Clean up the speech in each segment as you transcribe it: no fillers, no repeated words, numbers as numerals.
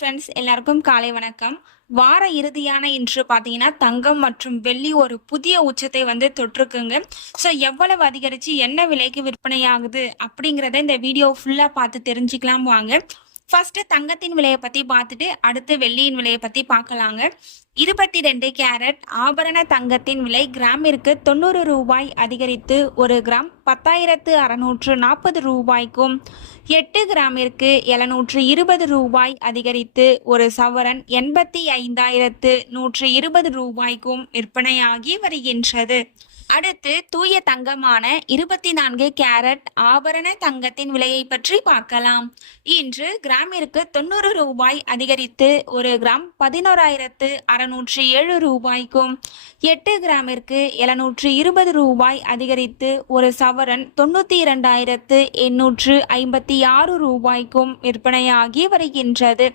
Friends, எல்லாருக்கும் காலை வணக்கம். வார இறுதியான இன்று பார்த்தீங்கன்னா தங்கம் மற்றும் வெள்ளி ஒரு புதிய உச்சத்தை தொட்டிருக்குங்க. ஸோ எவ்வளவு அதிகரித்து என்ன விலைக்கு விற்பனை ஆகுது அப்படிங்கிறத இந்த வீடியோ ஃபுல்லாக பார்த்து தெரிஞ்சுக்கலாம் வாங்க. ஃபர்ஸ்ட் தங்கத்தின் விலையை பற்றி பார்த்துட்டு அடுத்து வெள்ளியின் விலையை பற்றி பார்க்கலாங்க. 22 கேரட் ஆபரண தங்கத்தின் விலை கிராமிற்கு 90 ரூபாய் அதிகரித்து ஒரு கிராம் 10,640 ரூபாய்க்கும், 8 கிராமிற்கு 720 ரூபாய் அதிகரித்து ஒரு சவரன் 85,120 ரூபாய்க்கும் விற்பனையாகி வருகின்றது. அடுத்து தூய தங்கமான 24 கேரட் ஆபரண தங்கத்தின் விலையை பற்றி பார்க்கலாம். இன்று கிராமிற்கு 90 ரூபாய் அதிகரித்து ஒரு கிராம் 11,607 ரூபாய்க்கும், 8 கிராமிற்கு 720 ரூபாய் அதிகரித்து ஒரு சவரன் 92,856 ரூபாய்க்கும் விற்பனையாகி வருகின்றது.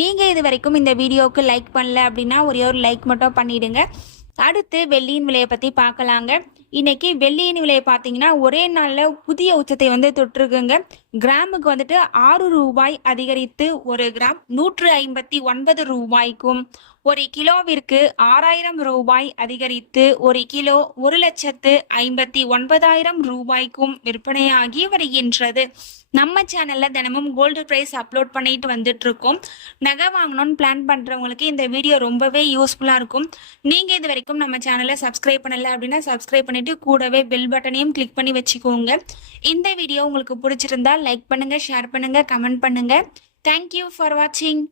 நீங்க இது வரைக்கும் இந்த வீடியோவுக்கு லைக் பண்ணல அப்படின்னா ஒரே ஒரு லைக் மட்டும் பண்ணிடுங்க. அடுத்து வெள்ளியின் விலையை பற்றி பார்க்கலாங்க. இன்னைக்கு வெள்ளியின் விலையை பார்த்தீங்கன்னா ஒரே நாளில் புதிய உச்சத்தை தொட்டிருக்குங்க. கிராமுக்கு 6 ரூபாய் அதிகரித்து ஒரு கிராம் 159 ரூபாய்க்கும், ஒரு கிலோவிற்கு 6,000 ரூபாய் அதிகரித்து ஒரு கிலோ 1,59,000 ரூபாய்க்கும் விற்பனையாகி வருகின்றது. நம்ம சேனல்ல தினமும் கோல்டு பிரைஸ் அப்லோட் பண்ணிட்டு வந்துட்டு இருக்கோம். நகை வாங்கணும்னு பிளான் பண்றவங்களுக்கு இந்த வீடியோ ரொம்பவே யூஸ்ஃபுல்லா இருக்கும். நீங்க இது வரைக்கும் நம்ம சேனலை சப்ஸ்கிரைப் பண்ணல அப்படின்னா சப்ஸ்கிரைப் பண்ணிட்டு கூடவே பெல் பட்டனையும் கிளிக் பண்ணி வச்சுக்கோங்க. இந்த வீடியோ உங்களுக்கு பிடிச்சிருந்தா லைக் பண்ணுங்க, ஷேர் பண்ணுங்க, கமெண்ட் பண்ணுங்க. தேங்க்யூ ஃபார் வாட்சிங்.